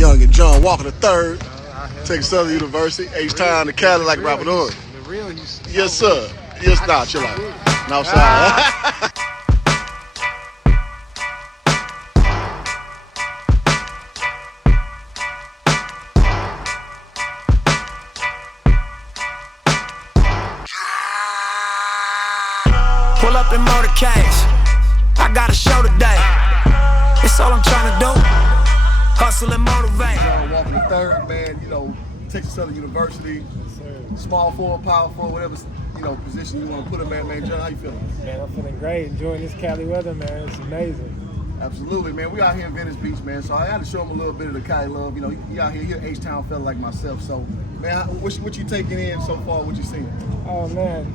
young and John Walker III, Texas Southern University, H-Town to Cali like Robert Hood. Yes, sir. Yes, nah, chill out. No, sorry. Pull up in motorcades. I got a show today. It's all I'm trying to do. Hustle and motivate. John Walker III, man, you know, Texas Southern University, small forward, power forward, whatever, you know, position you want to put him at, man. John, how you feeling? Man, I'm feeling great. Enjoying this Cali weather, man. It's amazing. Absolutely, man. We out here in Venice Beach, man. So I had to show him a little bit of the Cali love. You know, he out here, H-Town fella like myself. So, man, what you taking in so far? What you seeing? Oh man,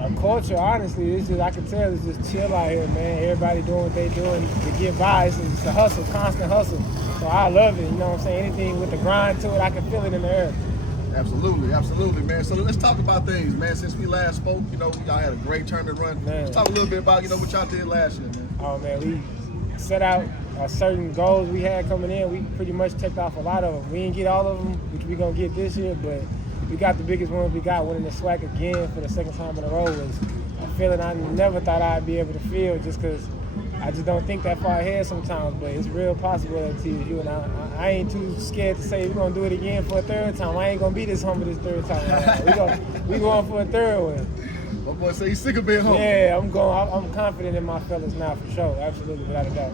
our culture, honestly, it's just, I can tell it's just chill out here, man. Everybody doing what they doing to get by. It's a hustle, constant hustle. So I love it. You know what I'm saying? Anything with the grind to it, I can feel it in the air. Absolutely, man. So let's talk about things, man. Since we last spoke, you know, y'all had a great tournament run. Man. Let's talk a little bit about, you know, what y'all did last year, man. Oh man, we set out certain goals we had coming in. We pretty much checked off a lot of them. We didn't get all of them, which we gonna get this year, but we got the biggest ones we got. Winning the SWAC again for the second time in a row was a feeling I never thought I'd be able to feel, just because I just don't think that far ahead sometimes, but it's real possible at TSU, and I ain't too scared to say we're gonna do it again for a third time. I ain't gonna be this humble this third time. We going for a third one. My boy say he's sick of being humble. Yeah, I'm confident in my fellas now for sure, absolutely, without a doubt.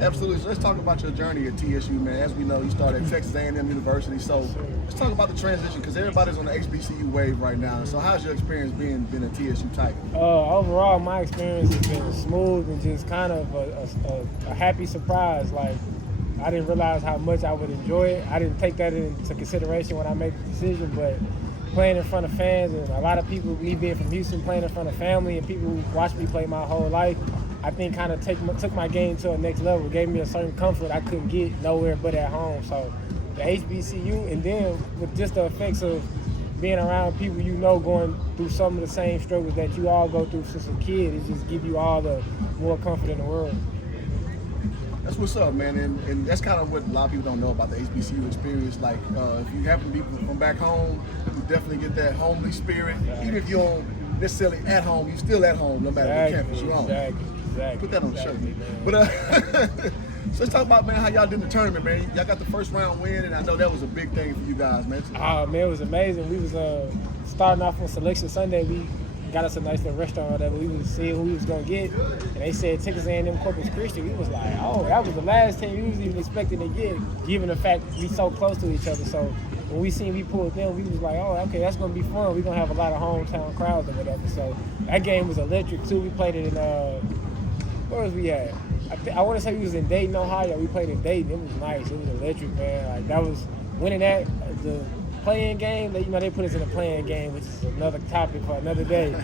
Absolutely. So let's talk about your journey at TSU, man. As we know, you started at Texas A&M University. So let's talk about the transition, because everybody's on the HBCU wave right now. So how's your experience being a TSU Tiger? Overall, my experience has been smooth and just kind of a happy surprise. Like, I didn't realize how much I would enjoy it. I didn't take that into consideration when I made the decision, but playing in front of fans and a lot of people, me being from Houston, playing in front of family and people who watched me play my whole life, I think kind of took my game to a next level, gave me a certain comfort I couldn't get nowhere but at home. So the HBCU, and then with just the effects of being around people you know going through some of the same struggles that you all go through since a kid, it just gives you all the more comfort in the world. That's what's up, man, and that's kind of what a lot of people don't know about the HBCU experience. Like, if you happen to be from back home, you definitely get that homely spirit. Yeah. Even if you don't necessarily at home, you still at home, no matter what campus you're on. Exactly. Put that on the shirt, man. But so let's talk about, man, how y'all did in the tournament, man. Y'all got the first round win, and I know that was a big thing for you guys, man. Man, it was amazing. We was starting off on Selection Sunday. We got us a nice little restaurant or whatever. We was seeing who we was gonna get, and they said Texas A&M Corpus Christi. We was like, oh, that was the last team we was even expecting to get, given the fact we so close to each other. So when we seen we pulled them, we was like, oh, okay, that's gonna be fun. We're gonna have a lot of hometown crowds or whatever. So that game was electric too. We played it in where was we at? I want to say we was in Dayton, Ohio. We played in Dayton. It was nice. It was electric, man. Like, that was winning that the playing game. You know, they put us in a playing game, which is another topic for another day.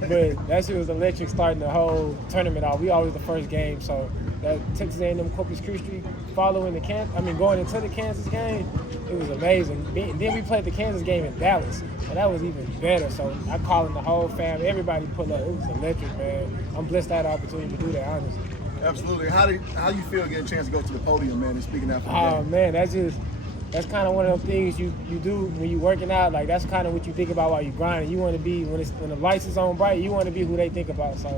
But that shit was electric starting the whole tournament off. We always the first game, so that Texas A&M Corpus Christi going into the Kansas game, it was amazing. Then we played the Kansas game in Dallas, and that was even better. So I called in the whole family, everybody pulled up. It was electric, man. I'm blessed to have the opportunity to do that, honestly. Absolutely. How you feel getting a chance to go to the podium, man, and speaking after the game? Oh man, that's kind of one of those things you do when you're working out. Like, that's kind of what you think about while you're grinding. You want to be, when the lights is on bright, you want to be who they think about. So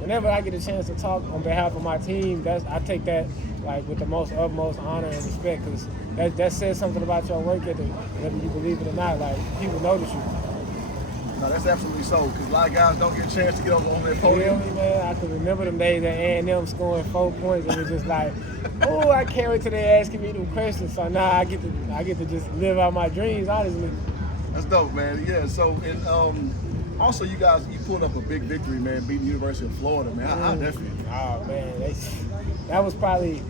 whenever I get a chance to talk on behalf of my team, I take that like with the utmost honor and respect, because that says something about your work ethic, whether you believe it or not. Like, people notice you. No, that's absolutely so, because a lot of guys don't get a chance to get on that podium. You feel me, man? I can remember them days at A&M scoring 4 points. It was just like, oh, I can't wait till they asking me them questions. So now I get to just live out my dreams, honestly. That's dope, man. Yeah. So, and also you pulled up a big victory, man, beating the University of Florida, man. How that feel? Oh man, that was probably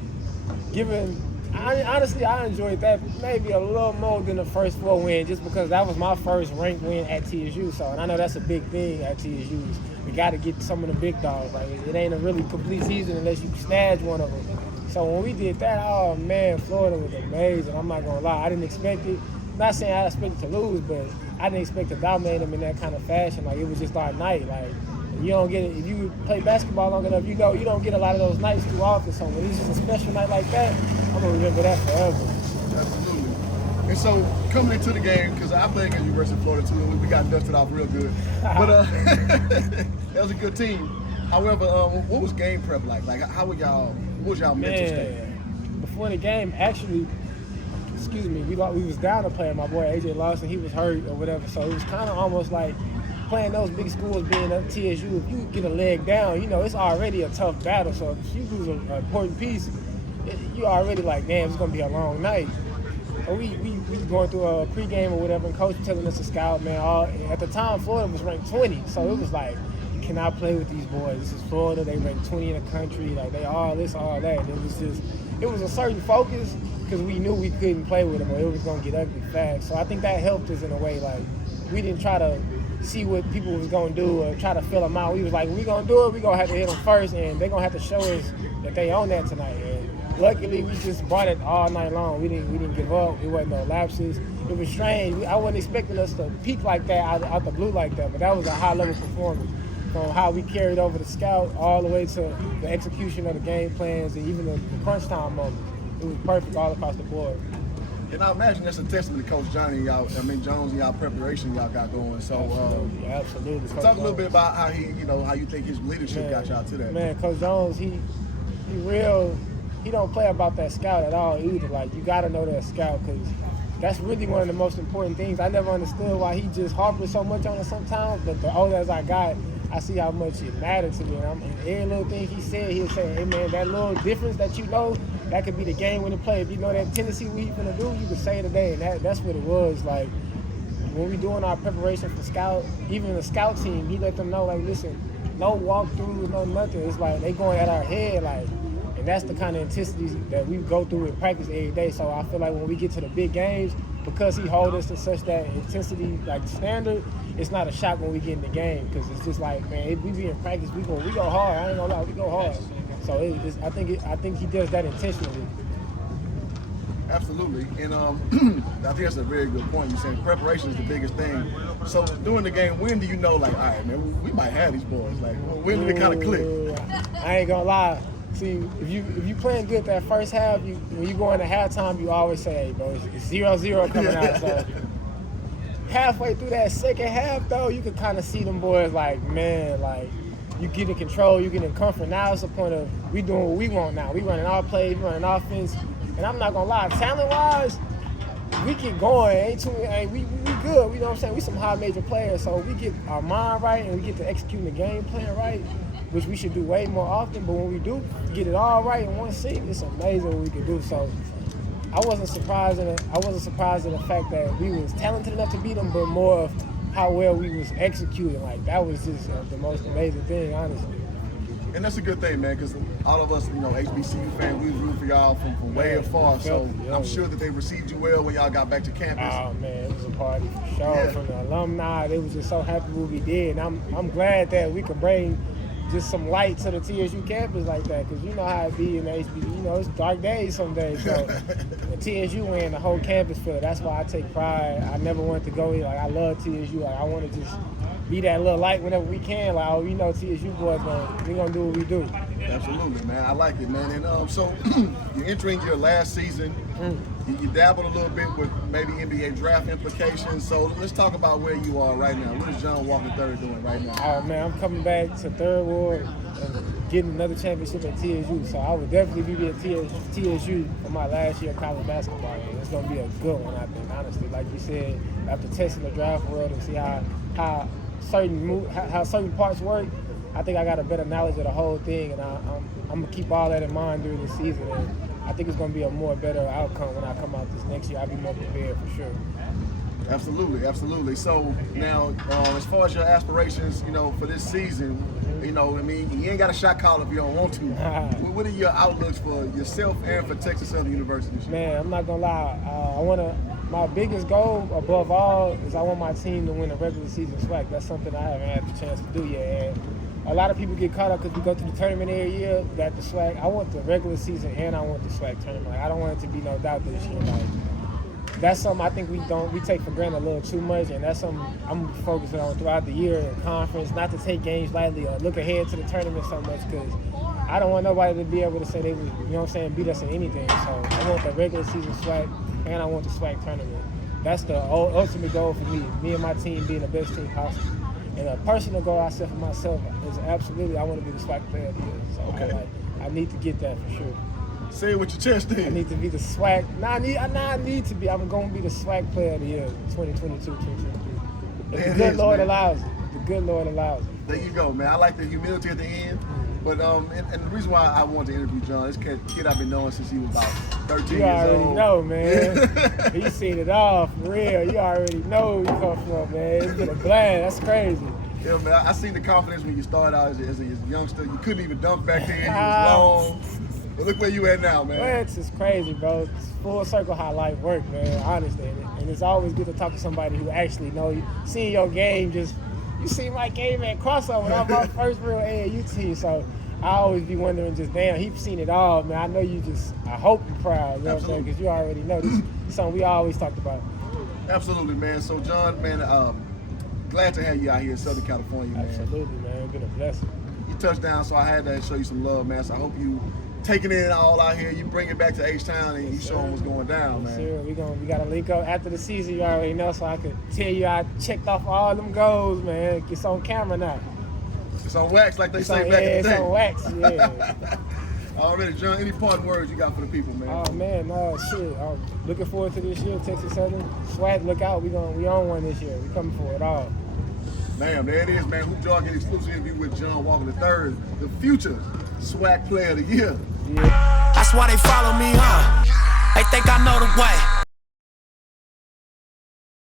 given. Honestly, I enjoyed that maybe a little more than the first 4 win, just because that was my first ranked win at TSU. So, and I know that's a big thing at TSU. We got to get some of the big dogs. Like, it ain't a really complete season unless you snatch one of them. So when we did that, oh man, Florida was amazing. I'm not gonna lie, I didn't expect it. Not saying I expected to lose, but I didn't expect to dominate them in that kind of fashion. Like, it was just our night. Like, you don't get it. If you play basketball long enough, you don't get a lot of those nights too often. So when it's just a special night like that, I'm gonna remember that forever. Absolutely. And so coming into the game, because I played against University of Florida too, and we got dusted off real good. But that was a good team. However, what was game prep like? Like, what was y'all mental state? Before the game, actually, we was down to play. My boy AJ Lawson, he was hurt or whatever, so it was kind of almost like playing those big schools, being up TSU. If you get a leg down, it's already a tough battle. So if you lose an important piece, you already like, damn, it's gonna be a long night. So we going through a pregame or whatever, and coach telling us to scout, man. At the time, Florida was ranked 20, so it was like, you cannot play with these boys. This is Florida. They ranked 20 in the country. Like, they all this, all that. And it was a certain focus because we knew we couldn't play with them or it was gonna get ugly fast. So I think that helped us in a way. Like, we didn't try to see what people was gonna do or try to fill them out. We was like, we gonna do it. We gonna have to hit them first, and they gonna have to show us that they own that tonight. And luckily, we just brought it all night long. We didn't give up. It wasn't no lapses. It was strange. I wasn't expecting us to peak like that out the blue like that, but that was a high level performance. From how we carried over the scout all the way to the execution of the game plans and even the crunch time moments. It was perfect all across the board. And I imagine that's a testament to Coach Jones and y'all preparation y'all got going. So absolutely. Talk a little bit about how how you think his leadership got y'all to that. Man, Coach Jones, he don't play about that scout at all either. Like, you got to know that scout because that's really one of the most important things. I never understood why he just harped so much on it sometimes, but the older as I got, I see how much it mattered to me. And every little thing he said, he'll say, hey man, that little difference that that could be the game-winning play. If you know that tendency we finna do, you can say it today. And that's what it was. Like, when we doing our preparation for scout, even the scout team, he let them know, like, listen, no walkthrough, no nothing. It's like they going at our head, like, and that's the kind of intensity that we go through in practice every day. So I feel like when we get to the big games, because he holds us to such that intensity, like standard, it's not a shock when we get in the game because it's just like, man, if we be in practice, we go hard. I ain't gonna lie, we go hard. So I think he does that intentionally. Absolutely, and I think that's a very good point. You're saying preparation is the biggest thing. So during the game, when do you know, like, all right, man, we might have these boys? Like, when did it kind of click? I ain't gonna lie. See, if you playing good that first half, when you go into halftime, you always say, hey, bro, it's 0-0 coming out. So halfway through that second half, though, you could kind of see them boys like, man, like, you get in control, you get in comfort. Now it's the point of we doing what we want now. We running our plays, we running offense. And I'm not going to lie, talent-wise, we get going. We good. You know what I'm saying? We some high major players. So we get our mind right and we get to execute the game plan right, which we should do way more often. But when we do get it all right in one seat, it's amazing what we can do. So I wasn't surprised in the fact that we was talented enough to beat them, but more of how well we was executing. Like, that was just the most amazing thing, honestly. And that's a good thing, man, because all of us, HBCU fans, we root for y'all from way afar. So I'm sure that they received you well when y'all got back to campus. Oh man, it was a party for sure. Yeah. From the alumni, they was just so happy what we did. And I'm glad that we could bring just some light to the TSU campus like that, because you know how it be in the HBCU. It's dark days some days. So when TSU win, the whole campus feel it. That's why I take pride. I never wanted to go here. Like, I love TSU. Like, I want to just be that little light whenever we can. Like, TSU boys, we gonna do what we do. Absolutely, man. I like it, man. And so you're entering your last season. You dabbled a little bit with maybe NBA draft implications. So let's talk about where you are right now. What is John Walker III doing right now? Oh man, I'm coming back to Third Ward and getting another championship at TSU. So I would definitely be at TSU for my last year of college basketball. And it's gonna be a good one, I think, honestly. Like you said, after testing the draft world and see how certain parts work, I think I got a better knowledge of the whole thing, and I'm gonna keep all that in mind during the season. And I think it's gonna be a better outcome when I come out this next year. I'll be more prepared for sure. Absolutely, absolutely. So now, as far as your aspirations, for this season, you ain't got a shot call if you don't want to. What are your outlooks for yourself and for Texas Southern University this year? Man, I'm not gonna lie. My biggest goal above all is I want my team to win a regular season SWAC. That's something I haven't had the chance to do yet. And a lot of people get caught up because we go to the tournament every year. Got the SWAC. I want the regular season and I want the SWAC tournament. Like, I don't want it to be no doubt this year. Like, that's something I think we take for granted a little too much, and that's something I'm focusing on throughout the year in conference. Not to take games lightly or look ahead to the tournament so much, because I don't want nobody to be able to say they was, beat us in anything. So I want the regular season SWAC. and I want the SWAC tournament. That's the ultimate goal for me. Me and my team being the best team possible. And a personal goal I set for myself is absolutely I want to be the SWAC player of the year. So Okay. I need to get that for sure. Say it with your chest I then. need to be the SWAC. I need to be. I'm going to be the SWAC player of the year, 2022, 2023. If the good Lord allows it. The good Lord allows it. There you go, man. I like the humility at the end. But and the reason why I wanted to interview John, this kid I've been knowing since he was about 13 You years already old. know, man. He seen it all, for real. You already know where you come from, man. It's been a blast. That's crazy. Yeah, man. I seen the confidence when you started out as a youngster. You couldn't even dunk back then. You was long. But look where you at now, man. Well, it's just crazy, bro. It's full circle how life works, man. Honestly. And it's always good to talk to somebody who actually know you. Seeing your game you see my game at crossover. I'm my first real AAU team, so I always be wondering just, damn, he's seen it all, man. I know I hope you're proud, you know what I'm saying? Because you already know this is something we always talked about. Absolutely, man. So, John, man, glad to have you out here in Southern California, man. Absolutely, man. It's been a blessing. You touched down, so I had to show you some love, man. So I hope you taking it all out here. You bring it back to H-Town and you show them what's going down, man. Sure, we got to link up after the season, you already know, so I can tell you I checked off all them goals, man. It's on camera now. It's on wax, like they say back in the It's day. on wax, yeah. Already, John, any parting words you got for the people, man? Oh man, no shit. I'm looking forward to this year, Texas Southern. SWAC, look out, we on one this year. We coming for it all. Bam, there it is, man. Hoop Dog get exclusive interview with John Walker III, the future SWAC Player of the Year. Yeah. That's why they follow me, huh? They think I know the way.